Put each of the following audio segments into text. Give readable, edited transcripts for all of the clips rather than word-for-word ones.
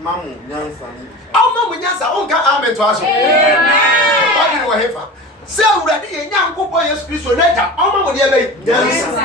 Mamu nyansa. Oh, Mamu nyansa. On can amen to us. Amen. What do you want? Say already a young couple years Christian later. Oh, Mamu dear baby. Nyansa.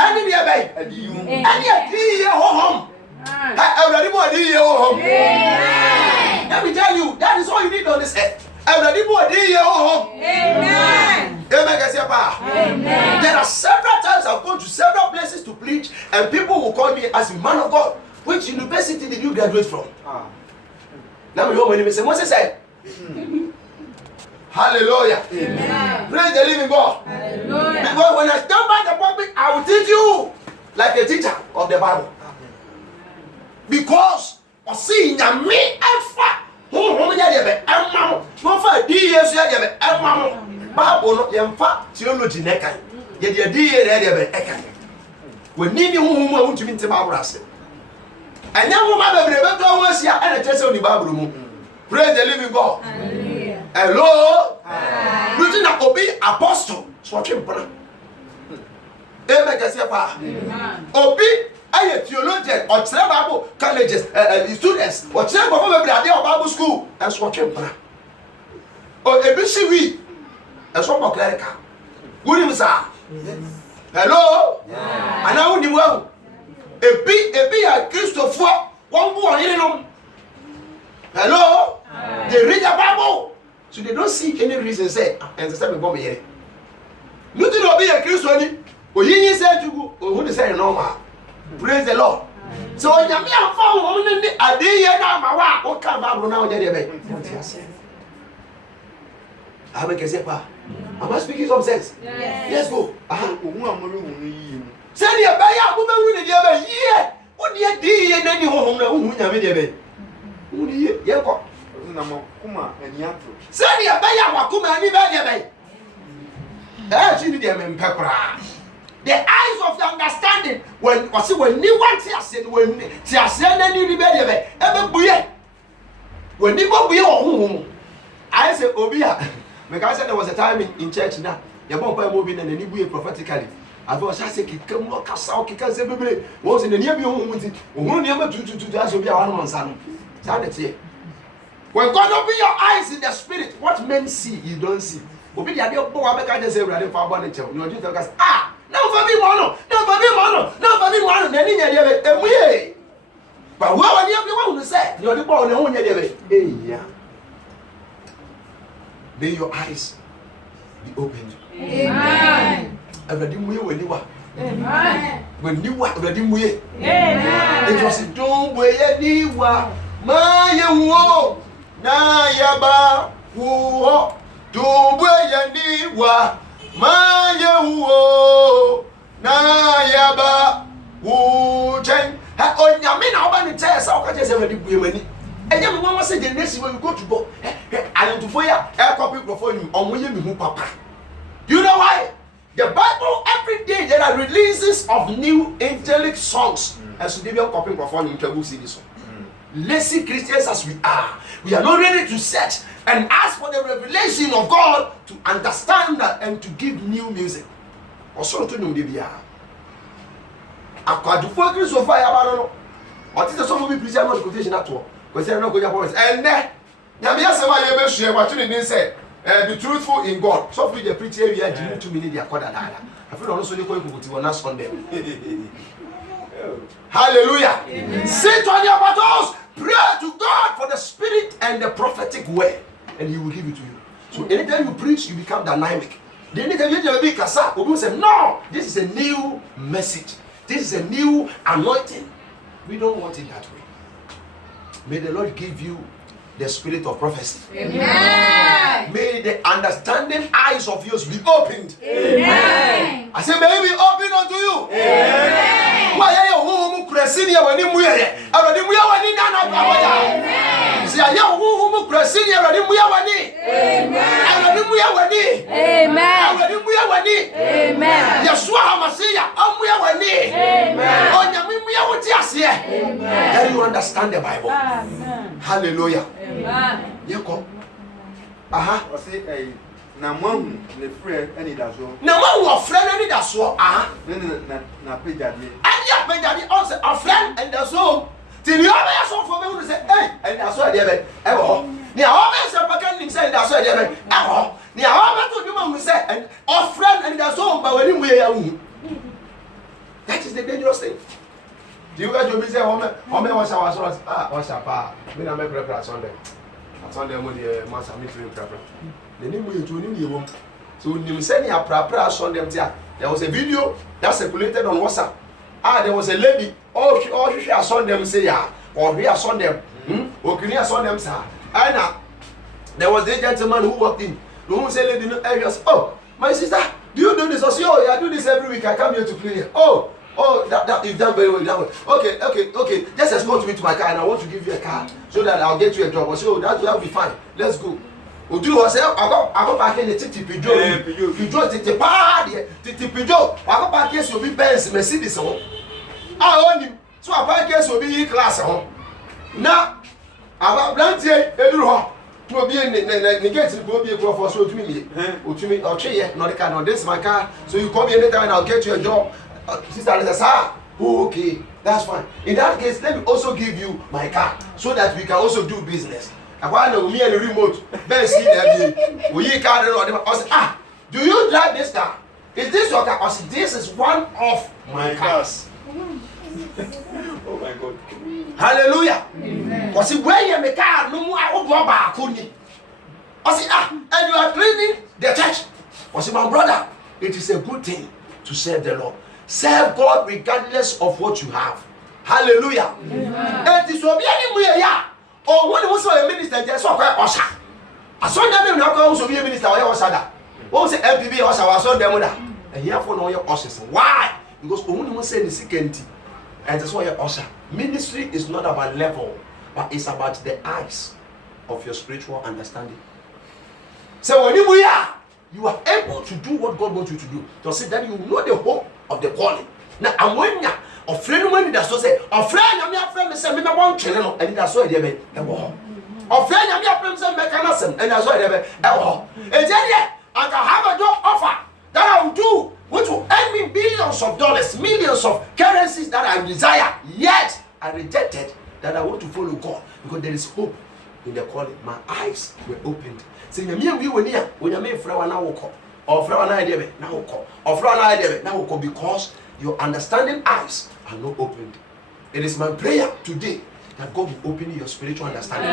Any dear baby. Any a 3 year home. Already more 3 year home. Let me tell you, that is all you need on this earth. Already more 3 year home. Amen. Amen. There are several times I've gone to several places to preach, and people will call me as a man of God. Which university did you graduate from? Now we know when you say Moses said. Hallelujah. Amen. Praise the living God. Hallelujah. Because when I stand by the pulpit, I will teach you like a teacher of the Bible. Because see me alpha. Who Bible no yemfa theology nekan ye de die na de be ekan wani ni huhu a wuntumi ntem abrase anya homa bebrebe to wansia e na tese oni Bible mu. Praise the living God. Hallelujah. Hello. Looking at obi apostle so twempana amen kase pa obi aye theologian or chere Bible colleges students or chere go for bebrebe ade Bible school and so twempana o ebi siwi and some more clerical. Good sir. Hello? And now you will a Christopher one more in. Hello? They read the Bible. So they don't see any reason say and the same bomb here. Nothing will be a Christian. Or you said to go or who say normal. Praise the Lord. So you may have found only a day now my wife or come out now. I make a sepa. Am I speaking some sense? Yes, go. Send your buyer, who will read the other year. What do you do? And then you home, who you made a who do you? Send your buyer, Wakuma, and the eyes of the understanding when you want to say when any rebellion, ever buoy. When you go beyond, I say, Obia. Because there was a time in church now, your bomb moving and any way prophetically. I was saying, come on, Casal, because everybody was in the near home. Who never to ask you one son. Sanity. When God open your eyes in the spirit, what men see, you don't see. Open the idea of Boa, I just say, rather for one and two. You just tell us, no for me, mono, no for me, mono, no for me, mono, then in the way. But what you want to say? You're the ball, and yeah. May your eyes be opened. Amen. Amen. When you were ready, amen. It was a don't way anywhere. My wo, na yaba, who don't way anywhere. My wo, na yaba, who change. On Yamina, when it says, I'll catch us every women. And then one was saying the next when we go to go, and to fire air copy before you on William Papa. Do you know why? The Bible every day there are releases of new angelic songs. As to be copying before you to see this one. Lazy Christians as we are not ready to search and ask for the revelation of God to understand that and to give new music. Also to know the Bia. According to focus of fire, I don't know. What is the song of the preacher not quotation at all? Because they're not going to promise. And then, be truthful in God. So, if the preacher, we are doing 2 minutes, they are called a liar. I feel also you're going to put on us on them. Hallelujah. Amen. Sit on your battles, pray to God for the spirit and the prophetic word, and He will give it to you. So, anytime you preach, you become dynamic. The anytime you be kasa, we will say, no, this is a new message. This is a new anointing. We don't want it that way. May the Lord give you the spirit of prophecy. Amen. May the understanding eyes of yours be opened. Amen. I say, may it be opened unto you. Amen. Why are you home cressing when you are here? Amen. See, I am who cressing here when you are here. Amen. Amen. Amen. Yeshua HaMashiach, Amen. Amen. Then you understand the Bible. Amen. Hallelujah. Amen. Yeko. Aha. I say, na mom le frère any da so. Na mom wo frère any da so. Aha. Na pejade. And ya pejade on say a friend and da so. Till you are so for me and that's why they ever. Near all men say, Pagan say, that's why they ever. Near all men to do, say, and our friend and their soul, but when we are. That is the dangerous thing. Do you guys say, Homer was our source? What's our power? We don't make reference on them. That's on them with the master meeting proper. The name we to him. So when you send a proper on them, there was a video that circulated on WhatsApp. There was a lady, she saw them say, or he saw them, or can you saw them, sir? And there was the gentleman who walked in, who said, lady, no areas. Oh, my sister, do you do this? I say, oh, I do this every week. I come here to play here. Oh, that you've done very well. Okay. Just escort me to my car, and I want to give you a car so that I'll get you a job. I say, oh, that'll be fine. Let's go. Odu was say, I go back in the titi pijo, titi party, titi pijo. I go back here so be Benz Mercedes on. I own him. So I back here so be class on. Now, I got plenty eduru. To be in the gate to be a for so to me. Or tree, not the car, no, this is my car. So you come here anytime and I'll get you a job. Sister, okay, that's fine. In that case, let me also give you my car so that we can also do business. I want to me and the remote. Ben see that we car or say, do you drive this car? Is this your car? I said, this is one of my cars. Oh my God. Hallelujah. I said, where you make car? No more. I will go back. I said, and you are cleaning the church. I said, my brother, it is a good thing to serve the Lord. Serve God regardless of what you have. Hallelujah. It is what or when you was a minister, just so quite Osha. I saw them not also be a minister or Osada. What was the MPB or I saw them and here for no your Oshes. Why? Because only one say the second, and that's why your Osha. Ministry is not about level, but it's about the eyes of your spiritual understanding. So when you are able to do what God wants you to do. To say that you know the hope of the calling. Now, I'm when a friend when that's so say, a friend, I'm your friend, say, me one channel, and that's why they be a war. A friend, I'm your friend, say, mechanism, and that's why they be a war. And then, I can have a job offer that I will do, which will earn me billions of dollars, millions of currencies that I desire. Yet, I rejected that I want to follow God because there is hope in the calling. My eyes were opened. Say, we were near when you made Frewa now, or Frewa now, or Frewa now, because your understanding eyes are not opened. It is my prayer today that God will open your spiritual understanding.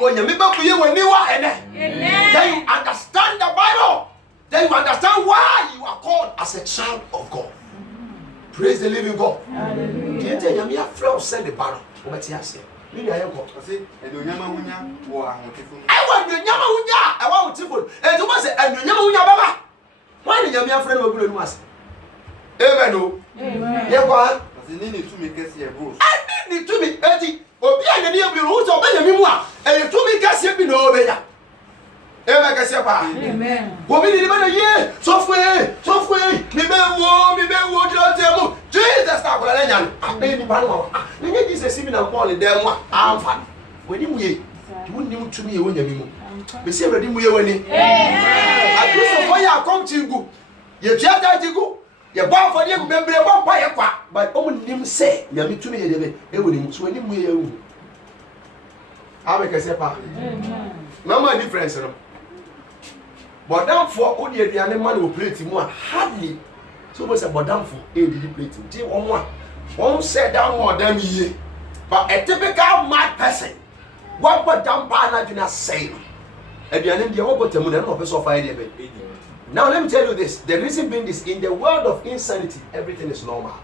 When you then you understand the Bible, then you understand why you are called as a child of God. Praise the living God. I want the Yamahunya. I want to put and to say, and Yamahunya Baba. Why did your friend will do us? Amen. Yeah, I need to make us here, Bruce. I need to be Eddie, or be the near rules of Benjamin, and to make us here be no better. Amen. What we need a year, software, Jesus, I'm baby Panama. You need this seminar calling them. I'm fine. When you wouldn't to me when you we see already we when it. I do so for you come to go. You just to go. You bound for you, remember one by a quack, but only him say, you mean to me, they would him swing me. I make a sepa. No more difference. But down for only the animal will play him more hardly. So much about down for a did play him. Jim one said down more than ye. But a typical mad person. What but down by do not say. And the enemy over the moon and office of idea. Now let me tell you this. The reason being this, in the world of insanity, everything is normal.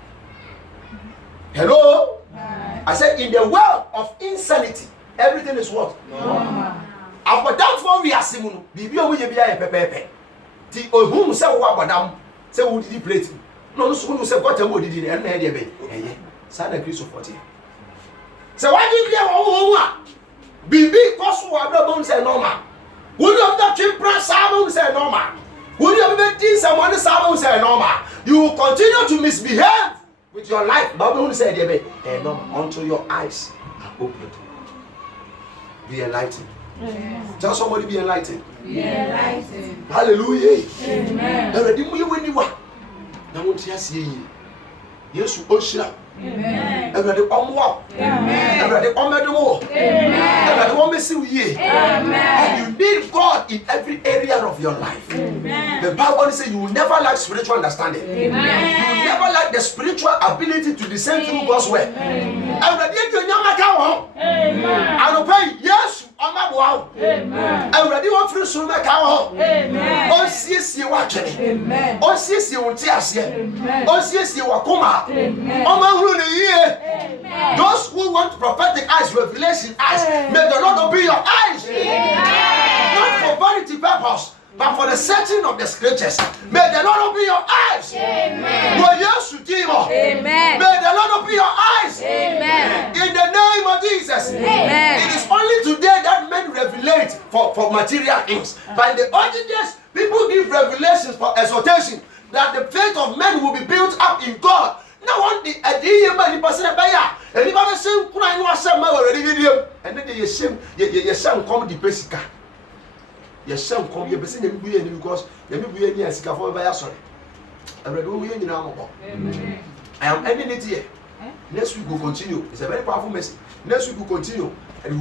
Hello? I said in the world of insanity, everything is what? Normal. But down for we are singing. Bibi owo ye bia ye pepepe. Ti ohun se wo abodam se wo didi plate. No so no se gotem wo didi na na de be. Eye. Sa na Kristo 40. Se wa di bia wo a. Bibi koso wa do say normal. Would you have that chimpra salmon say normal? Would you have been doing someone salmon say normal? You will continue to misbehave with your life. Bible say dey be normal until your eyes are opened. Be enlightened. Tell somebody be enlightened. Be enlightened. Hallelujah. Amen. Already we when you are. Now what you see? Yes, Oshira. Everybody omwa. Everybody omedomo. Everybody omesi uye. And you need God in every area of your life. The Bible says you will never lack spiritual understanding. You will never lack the spiritual ability to discern through God's word. Everybody you nyama kawo. And pay yes omabo. Everybody want free so make kawo. On siesie wa twene. On siesie won ti ase. On siesie wa koma. Those who want prophetic eyes, revelation eyes, may the Lord open your eyes. Not for vanity purpose, but for the searching of the scriptures. May the Lord open your eyes. May the Lord open your eyes. In the name of Jesus. It is only today that men revelate for material things. But in the olden days, people give revelations for exhortation, that the faith of men will be built up in God. Now one day, a day man person baya, and if I say kuna no asem ma already video, and then you shame come the basic. Your son come your person because you be any sika for baya sorry. I read we you now. I am ending it here. Next week we'll continue. It's a very powerful message. Next week we'll continue.